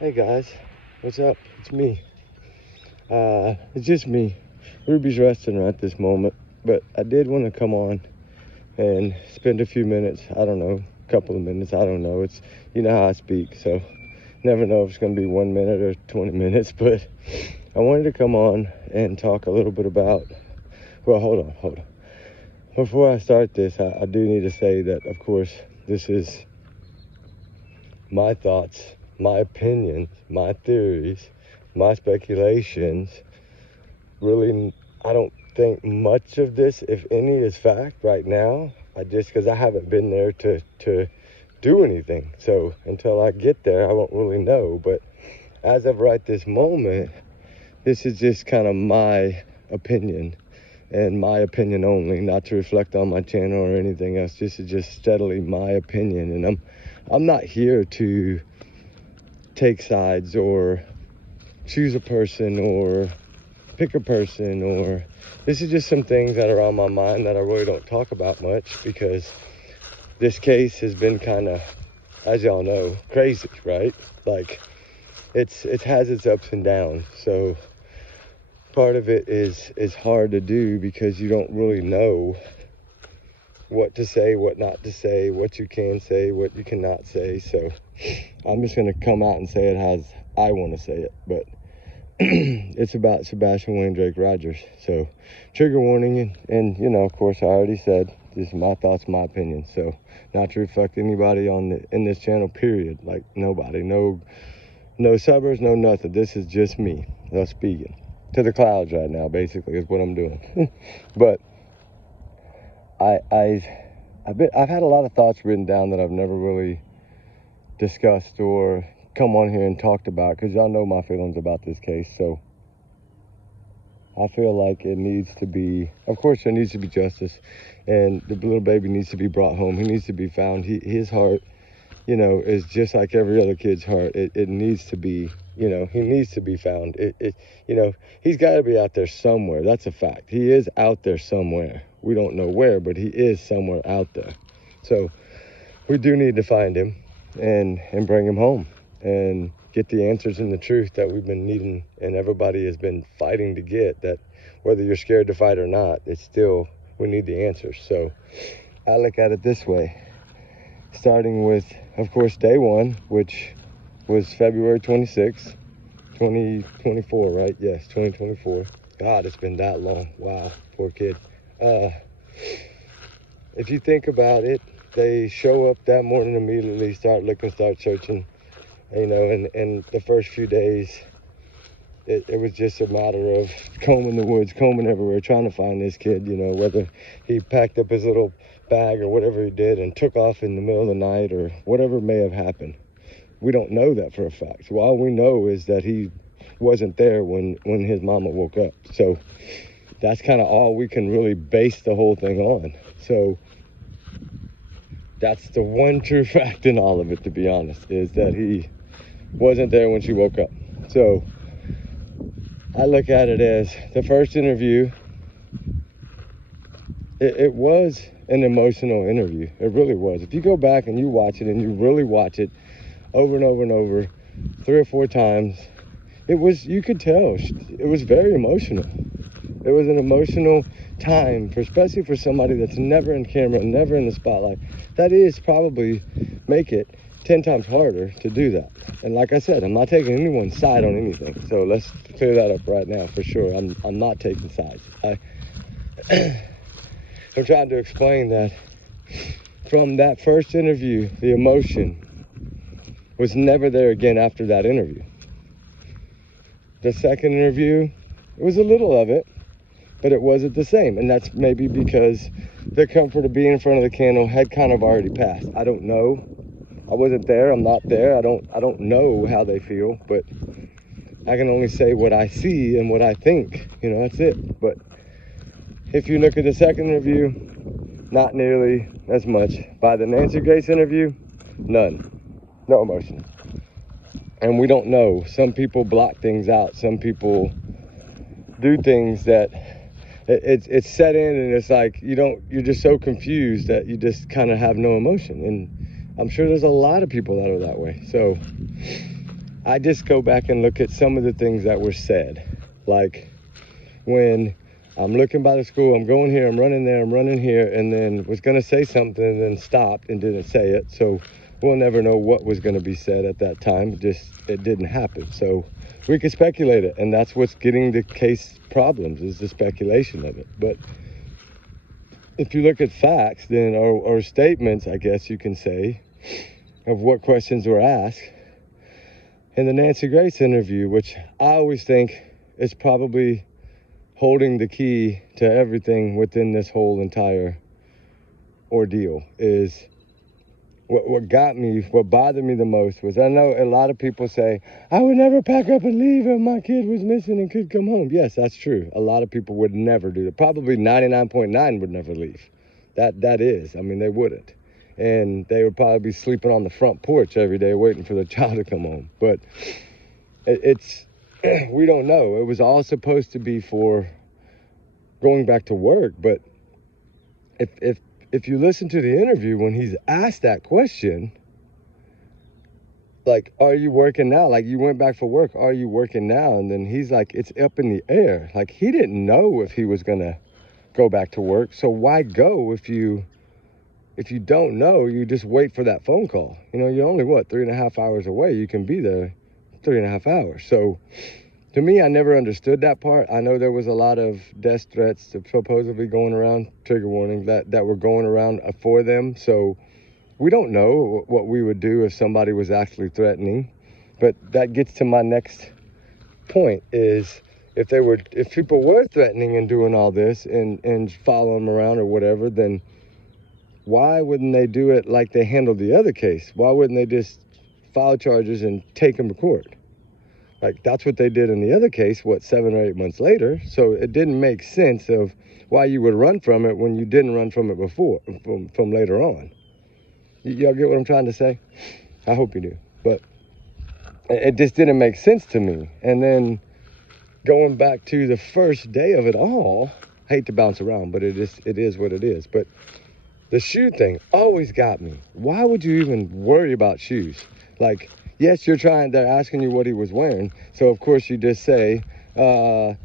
Hey guys, what's up? It's me. It's just me. Ruby's resting right this moment, but I did want to come on and spend a few minutes. I don't know, a couple of minutes. I don't know. It's how I speak, so never know if it's gonna be 1 minute or 20 minutes. But I wanted to come on and talk a little bit about. Well, hold on. Before I start this, I do need to say that, of course, this is my thoughts, my opinions, my theories, my speculations. Really, I don't think much of this, if any, is fact right now. Because I haven't been there to do anything. So until I get there, I won't really know. But as of right this moment, this is just kind of my opinion, and my opinion only, not to reflect on my channel or anything else. This is just steadily my opinion, and I'm not here to take sides or choose a person or pick a person, or this is just some things that are on my mind that I really don't talk about much, because this case has been kind of, as y'all know, crazy, right? Like it has its ups and downs. So part of it is hard to do because you don't really know what to say, what not to say, what you can say, what you cannot say. So I'm just going to come out and say it as I want to say it. But it's about Sebastian Wayne Drake Rogers. So trigger warning, and of course I already said this is my thoughts, my opinion. So not to reflect anybody in this channel, period. Like nobody, no suburbs, no nothing. This is just me speaking to the clouds right now, basically, is what I'm doing. But I've had a lot of thoughts written down that I've never really discussed or come on here and talked about, because y'all know my feelings about this case. So I feel like it needs to be, of course there needs to be justice, and the little baby needs to be brought home. He needs to be found. His heart, is just like every other kid's heart. It needs to be, he needs to be found. He's got to be out there somewhere. That's a fact. He is out there somewhere. We don't know where, but he is somewhere out there. So we do need to find him and bring him home and get the answers and the truth that we've been needing, and everybody has been fighting to get. That whether you're scared to fight or not, it's still, we need the answers. So I look at it this way, starting with, of course, day one, which was February 26th, 2024, right? Yes, 2024. God, it's been that long. Wow, poor kid. If you think about it, they show up that morning immediately, start looking, start searching, and the first few days, it was just a matter of combing the woods, combing everywhere, trying to find this kid, whether he packed up his little bag or whatever he did and took off in the middle of the night or whatever may have happened. We don't know that for a fact. So all we know is that he wasn't there when his mama woke up. So that's kind of all we can really base the whole thing on. So that's the one true fact in all of it, to be honest, is that he wasn't there when she woke up. So I look at it as the first interview. It was an emotional interview. It really was. If you go back and you watch it, and you really watch it over and over and over, 3 or 4 times, you could tell it was very emotional. It was an emotional time, especially for somebody that's never in camera, never in the spotlight. That is probably make it 10 times harder to do that. And like I said, I'm not taking anyone's side on anything. So let's clear that up right now for sure. I'm not taking sides. I'm trying to explain that from that first interview, the emotion was never there again after that interview. The second interview, it was a little of it, but it wasn't the same. And that's maybe because the comfort of being in front of the camera had kind of already passed. I don't know. I wasn't there. I'm not there. I don't know how they feel, but I can only say what I see and what I think. That's it. But if you look at the second interview, not nearly as much. By the Nancy Grace interview, none. No emotion. And we don't know. Some people block things out. Some people do things that it's set in, and it's like you're just so confused that you just kind of have no emotion. And I'm sure there's a lot of people that are that way. So I just go back and look at some of the things that were said. Like when I'm looking by the school, I'm going here, I'm running there, I'm running here, and then was going to say something and then stopped and didn't say it. So we'll never know what was going to be said at that time. It didn't happen. So we could speculate it, and that's what's getting the case problems, is the speculation of it. But if you look at facts, then or statements, I guess you can say, of what questions were asked in the Nancy Grace interview, which I always think is probably holding the key to everything within this whole entire ordeal, is what got me, what bothered me the most was, I know a lot of people say, I would never pack up and leave if my kid was missing and could come home. Yes, that's true. A lot of people would never do that. Probably 99.9 would never leave. That is, I mean, they wouldn't. And they would probably be sleeping on the front porch every day waiting for their child to come home. But it's, we don't know. It was all supposed to be for going back to work. But if you listen to the interview, when he's asked that question, like, are you working now? Like, you went back for work, are you working now? And then he's like, it's up in the air. Like, he didn't know if he was gonna go back to work. So why go if you don't know? You just wait for that phone call. You know, you're only, 3.5 hours away. You can be there 3.5 hours. So to me, I never understood that part. I know there was a lot of death threats supposedly going around, trigger warning, that were going around for them. So we don't know what we would do if somebody was actually threatening. But that gets to my next point, is if people were threatening and doing all this and following them around or whatever, then why wouldn't they do it like they handled the other case? Why wouldn't they just file charges and take them to court? Like, that's what they did in the other case, 7 or 8 months later. So it didn't make sense of why you would run from it when you didn't run from it before, from later on. Y'all get what I'm trying to say? I hope you do. But it just didn't make sense to me. And then going back to the first day of it all, I hate to bounce around, but it is what it is. But the shoe thing always got me. Why would you even worry about shoes? Like, yes, they're asking you what he was wearing. So, of course, you just say, well,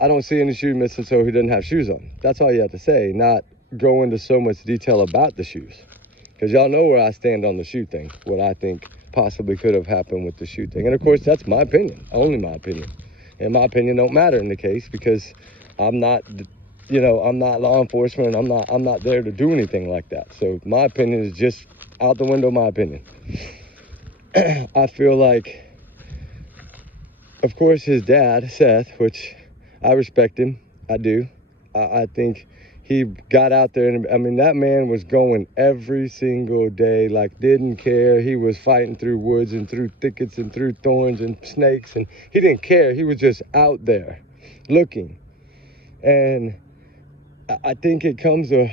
I don't see any shoe missing, so he didn't have shoes on. That's all you have to say, not go into so much detail about the shoes. Because y'all know where I stand on the shoe thing, what I think possibly could have happened with the shoe thing. And, of course, that's my opinion, only my opinion. And my opinion don't matter in the case, because I'm not, I'm not law enforcement. I'm not there to do anything like that. So my opinion is just out the window, my opinion. I feel like, of course, his dad, Seth, which I respect him, I do. I think he got out there, and I mean, that man was going every single day, like, didn't care. He was fighting through woods and through thickets and through thorns and snakes, and he didn't care. He was just out there looking. And I think it comes to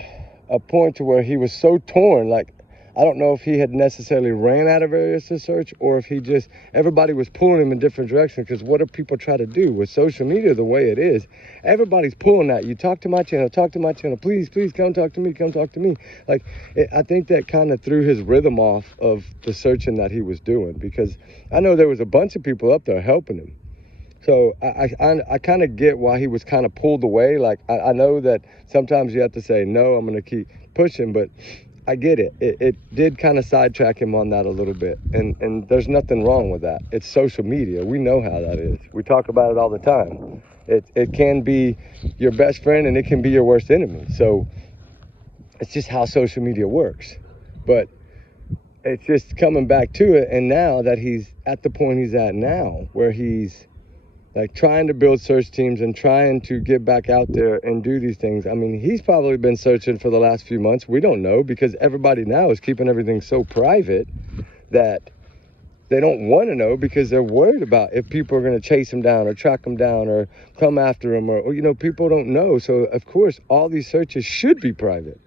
a point to where he was so torn, like, I don't know if he had necessarily ran out of areas to search, or if everybody was pulling him in different directions. Because what do people try to do with social media the way it is? Everybody's pulling at you. Talk to my channel, please come talk to me. Like, I think that kind of threw his rhythm off of the searching that he was doing, because I know there was a bunch of people up there helping him. So I kind of get why he was kind of pulled away. Like, I know that sometimes you have to say, no, I'm going to keep pushing, but I get it. It did kind of sidetrack him on that a little bit. And there's nothing wrong with that. It's social media. We know how that is. We talk about it all the time. It can be your best friend, and it can be your worst enemy. So it's just how social media works. But it's just coming back to it. And now that he's at the point he's at now, where he's like trying to build search teams and trying to get back out there and do these things. I mean, he's probably been searching for the last few months. We don't know, because everybody now is keeping everything so private that they don't want to know, because they're worried about if people are going to chase him down or track him down or come after him, or people don't know. So, of course, all these searches should be private.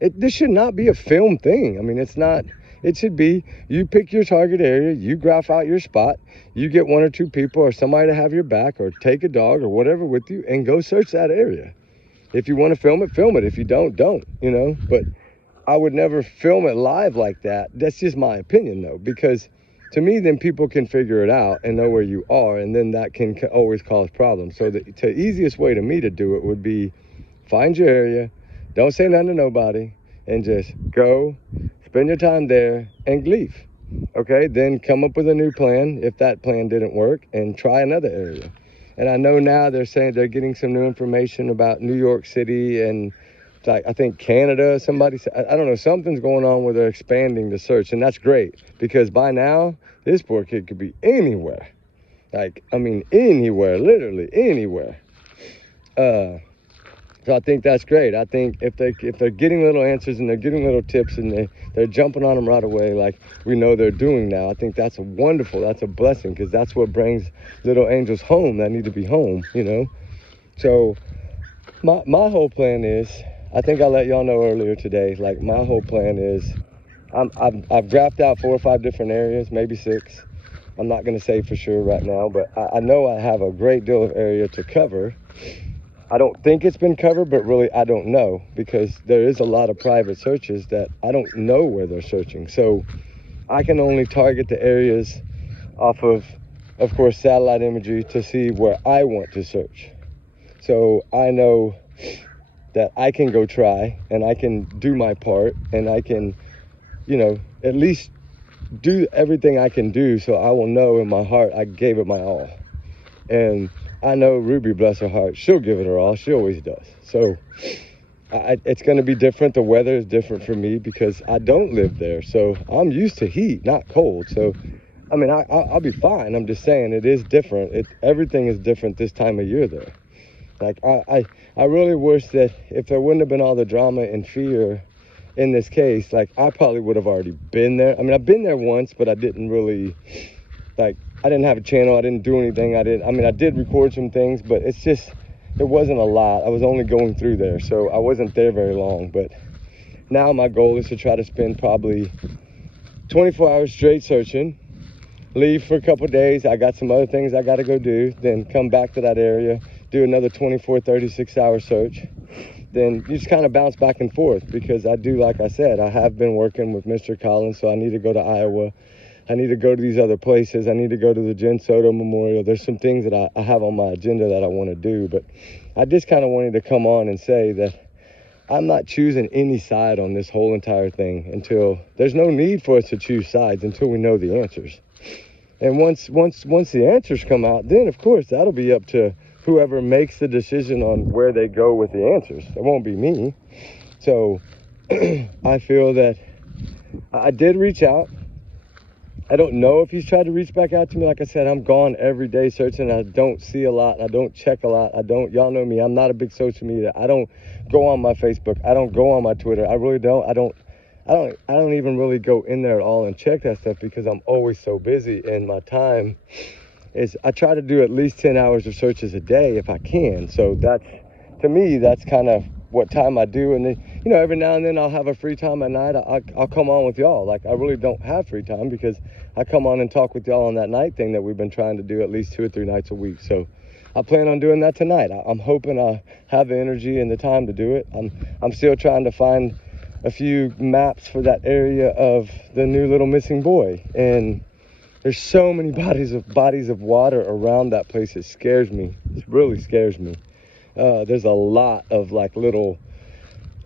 This should not be a film thing. I mean, it's not. It should be, you pick your target area, you graph out your spot, you get 1 or 2 people or somebody to have your back, or take a dog or whatever with you, and go search that area. If you want to film it, film it. If you don't, But I would never film it live like that. That's just my opinion, though, because to me, then people can figure it out and know where you are, and then that can always cause problems. So the easiest way to me to do it would be find your area, don't say nothing to nobody, and just go, spend your time there, and leave. Okay, then come up with a new plan if that plan didn't work, and try another area. And I know now they're saying they're getting some new information about New York City and like I think Canada. Somebody said, I don't know, something's going on where they're expanding the search, and that's great because by now this poor kid could be anywhere. Like, I mean, anywhere, literally anywhere. So I think that's great. I think if they're getting little answers and they're getting little tips and they're jumping on them right away like we know they're doing now, I think that's wonderful. That's a blessing because that's what brings little angels home that need to be home, you know. So my whole plan is, I think I let y'all know earlier today, like my whole plan is I've graphed out 4 or 5 different areas, maybe 6. I'm not going to say for sure right now, but I know I have a great deal of area to cover. I don't think it's been covered, but really I don't know because there is a lot of private searches that I don't know where they're searching. So I can only target the areas off of course, satellite imagery to see where I want to search. So I know that I can go try and I can do my part and I can, you know, at least do everything I can do so I will know in my heart I gave it my all. And I know Ruby, bless her heart, she'll give it her all. She always does. So it's going to be different. The weather is different for me because I don't live there. So I'm used to heat, not cold. So, I mean, I'll be fine. I'm just saying it is different. Everything is different this time of year there. Like, I really wish that if there wouldn't have been all the drama and fear in this case, like, I probably would have already been there. I mean, I've been there once, but I didn't really, like, I didn't have a channel. I didn't do anything. I did record some things, but it's just, it wasn't a lot. I was only going through there, so I wasn't there very long. But now my goal is to try to spend probably 24 hours straight searching, leave for a couple of days. I got some other things I got to go do, then come back to that area, do another 24, 36-hour search. Then you just kind of bounce back and forth because I do, like I said, I have been working with Mr. Collins, so I need to go to Iowa. I need to go to these other places. I need to go to the Jen Soto Memorial. There's some things that I have on my agenda that I want to do, but I just kind of wanted to come on and say that I'm not choosing any side on this whole entire thing until there's no need for us to choose sides until we know the answers. And once the answers come out, then of course that'll be up to whoever makes the decision on where they go with the answers. It won't be me. So I feel that I did reach out. I don't know if he's tried to reach back out to me. Like I said, I'm gone every day searching. I don't see a lot. I don't check a lot. Y'all know me. I'm not a big social media. I don't go on my Facebook. I don't go on my Twitter. I really don't. I don't even really go in there at all and check that stuff because I'm always so busy, and my time is, I try to do at least 10 hours of searches a day if I can. So that's, to me, that's kind of what time I do. And then, you know, every now and then I'll have a free time at night. I'll come on with y'all. Like, I really don't have free time because I come on and talk with y'all on that night thing that we've been trying to do at least 2 or 3 nights a week. So I plan on doing that tonight. I'm hoping I have the energy and the time to do it. I'm still trying to find a few maps for that area of the new little missing boy. And there's so many bodies of water around that place. It scares me. It really scares me. There's a lot of like little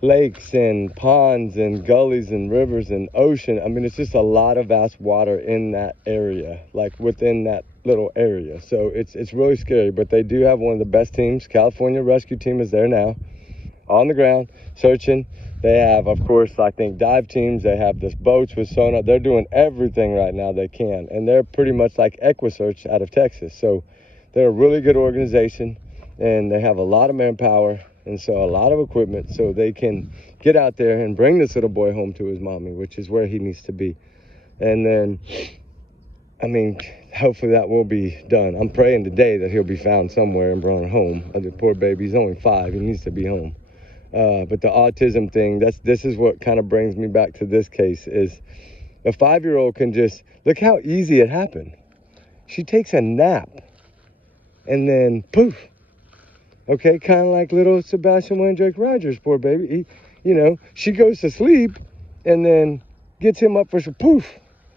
lakes and ponds and gullies and rivers and ocean. I mean, it's just a lot of vast water in that area, like within that little area. So it's really scary, but they do have one of the best teams. California Rescue Team is there now on the ground searching. They have, of course, I think dive teams. They have this boats with sonar. They're doing everything right now they can. And they're pretty much like EquiSearch out of Texas. So they're a really good organization. And they have a lot of manpower and so a lot of equipment, so they can get out there and bring this little boy home to his mommy, which is where he needs to be. And then, I mean, hopefully that will be done. I'm praying today that he'll be found somewhere and brought home. The poor baby, he's only 5. He needs to be home. But the autism thing, this is what kind of brings me back to this case, is a 5-year-old can just, look how easy it happened. She takes a nap and then poof. Okay, kind of like little Sebastian Wayne Drake Rogers, poor baby. She goes to sleep and then gets him up for some poof.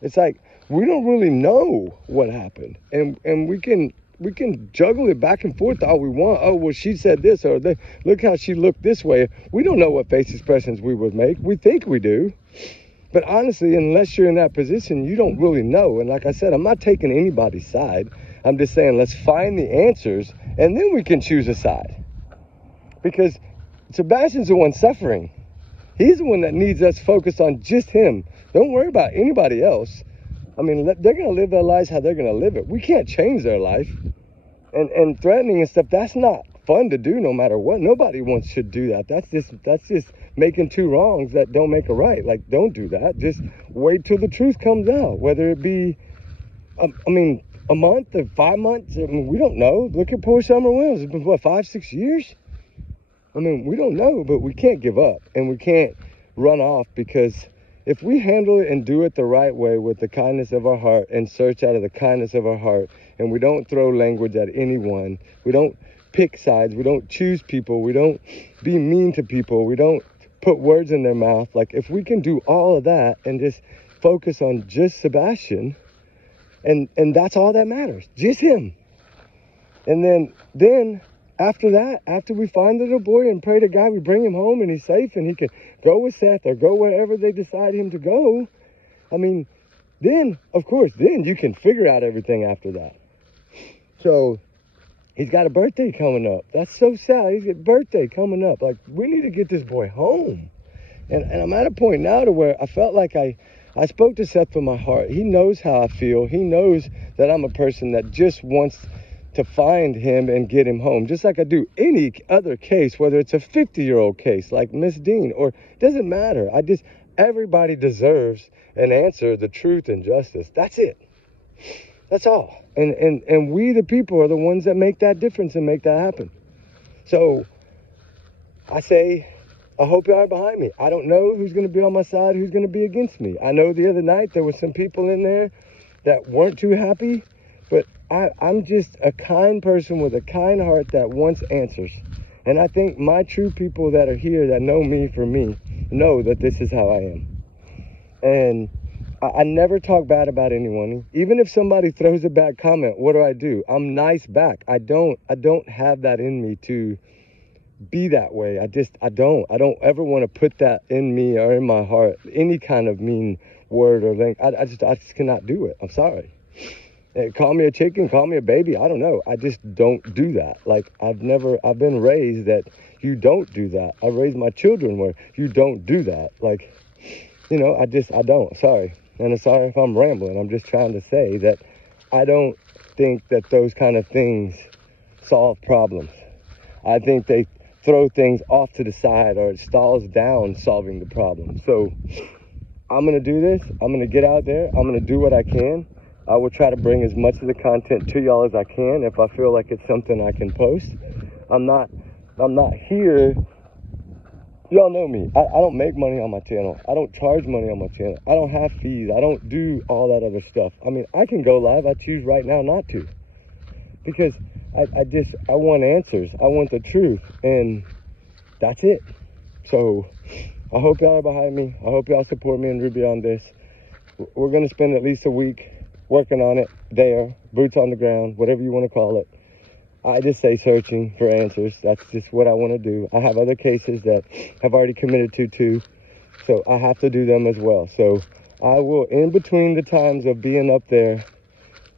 It's like, we don't really know what happened. And we can juggle it back and forth all we want. Oh, well, she said this, or look how she looked this way. We don't know what face expressions we would make. We think we do. But honestly, unless you're in that position, you don't really know. And like I said, I'm not taking anybody's side. I'm just saying, let's find the answers, and then we can choose a side. Because Sebastian's the one suffering. He's the one that needs us focused on just him. Don't worry about anybody else. I mean, they're going to live their lives how they're going to live it. We can't change their life. And threatening and stuff, that's not fun to do no matter what. Nobody should do that. That's just making two wrongs that don't make a right. Like, don't do that. Just wait till the truth comes out, whether it be, a month or 5 months. I mean, we don't know. Look at poor Summer Williams. It's been, what, 5-6 years? I mean, we don't know, but we can't give up, and we can't run off, because if we handle it and do it the right way with the kindness of our heart and search out of the kindness of our heart, and we don't throw language at anyone, we don't pick sides, we don't choose people, we don't be mean to people, we don't put words in their mouth. Like, if we can do all of that and just focus on just Sebastian, and that's all that matters, just him. And then after that, after we find the little boy and pray to God, we bring him home and he's safe and he can go with Seth or go wherever they decide him to go. I mean, then, of course, then you can figure out everything after that. So he's got a birthday coming up. That's so sad. He's got a birthday coming up. Like, we need to get this boy home. And I'm at a point now to where I felt like I spoke to Seth from my heart. He knows how I feel. He knows that I'm a person that just wants to find him and get him home, just like I do any other case, whether it's a 50-year-old case like Miss Dean, or doesn't matter. Everybody deserves an answer, the truth and justice. That's it. That's all. And we, the people, are the ones that make that difference and make that happen. So I say, I hope y'all are behind me. I don't know who's going to be on my side, who's going to be against me. I know the other night there were some people in there that weren't too happy, but I'm just a kind person with a kind heart that wants answers. And I think my true people that are here that know me for me know that this is how I am. And I never talk bad about anyone. Even if somebody throws a bad comment, what do? I'm nice back. I don't have that in me to be that way. I don't ever want to put that in me or in my heart, any kind of mean word or thing. I just cannot do it. I'm sorry. Call me a chicken, call me a baby, I don't know. I just don't do that. Like, I've been raised that you don't do that. I raised my children where you don't do that. Like, I don't. Sorry. And I'm sorry if I'm rambling. I'm just trying to say that I don't think that those kind of things solve problems. I think they throw things off to the side, or it stalls down solving the problem. So I'm going to do this. I'm going to get out there. I'm going to do what I can. I will try to bring as much of the content to y'all as I can if I feel like it's something I can post. I'm not here. Y'all know me. I don't make money on my channel. I don't charge money on my channel. I don't have fees. I don't do all that other stuff. I mean, I can go live. I choose right now not to. Because I want answers. I want the truth. And that's it. So I hope y'all are behind me. I hope y'all support me and Ruby on this. We're going to spend at least a week working on it there, boots on the ground, whatever you want to call it. I just say searching for answers. That's just what I want to do. I have other cases that I've already committed to too, so I have to do them as well. So I will, in between the times of being up there,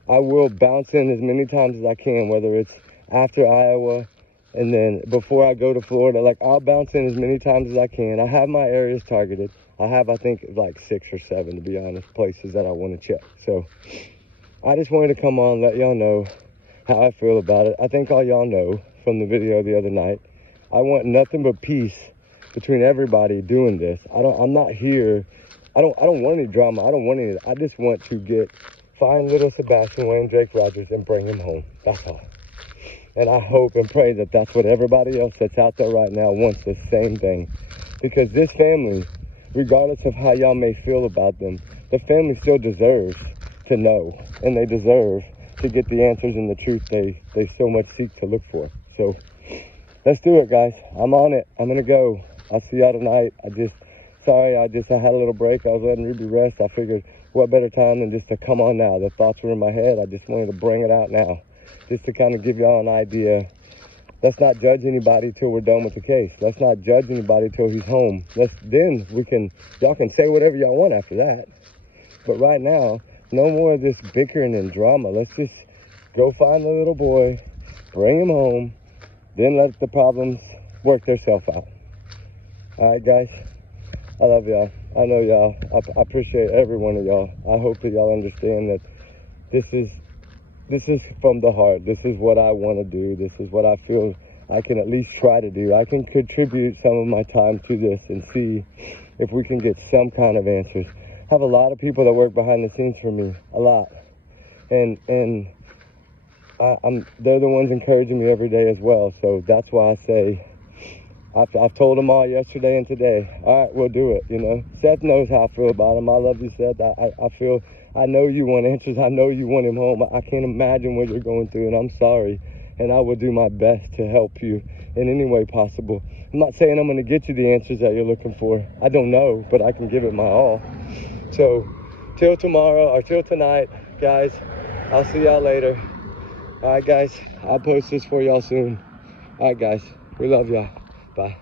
I will bounce in as many times as I can, whether it's after Iowa and then before I go to Florida. Like, I'll bounce in as many times as I can. I have my areas targeted. I have, I think, like 6 or 7, to be honest, places that I want to check. So I just wanted to come on, let y'all know how I feel about it. I think all y'all know from the video the other night, I want nothing but peace between everybody doing this. I'm not here. I don't want any drama. I don't want any. I just want to find little Sebastian Wayne Drake Rogers and bring him home. That's all. And I hope and pray that that's what everybody else that's out there right now wants, the same thing. Because this family, regardless of how y'all may feel about them, the family still deserves to know, and they deserve to get the answers and the truth they so much seek to look for. So let's do it, guys. I'm on it. I'm gonna go. I'll see y'all tonight. I had a little break. I was letting Ruby rest. I figured what better time than just to come on now? The thoughts were in my head. I just wanted to bring it out now, just to kind of give y'all an idea. Let's not judge anybody till we're done with the case. Let's not judge anybody till he's home. Then y'all can say whatever y'all want after that. But right now, no more of this bickering and drama. Let's just go find the little boy, bring him home, then let the problems work themselves out. All right, guys, I love y'all. I know y'all. I appreciate every one of y'all. I hope that y'all understand that this is from the heart. This is what I want to do. This is what I feel I can at least try to do. I can contribute some of my time to this and see if we can get some kind of answers. I have a lot of people that work behind the scenes for me, a lot. And they're the ones encouraging me every day as well. So that's why I say, I've told them all yesterday and today, all right, we'll do it, you know. Seth knows how I feel about him. I love you, Seth. I know you want answers. I know you want him home. I can't imagine what you're going through, and I'm sorry. And I will do my best to help you in any way possible. I'm not saying I'm going to get you the answers that you're looking for. I don't know, but I can give it my all. So, till tomorrow or till tonight, guys, I'll see y'all later. All right, guys, I'll post this for y'all soon. All right, guys, we love y'all. Bye.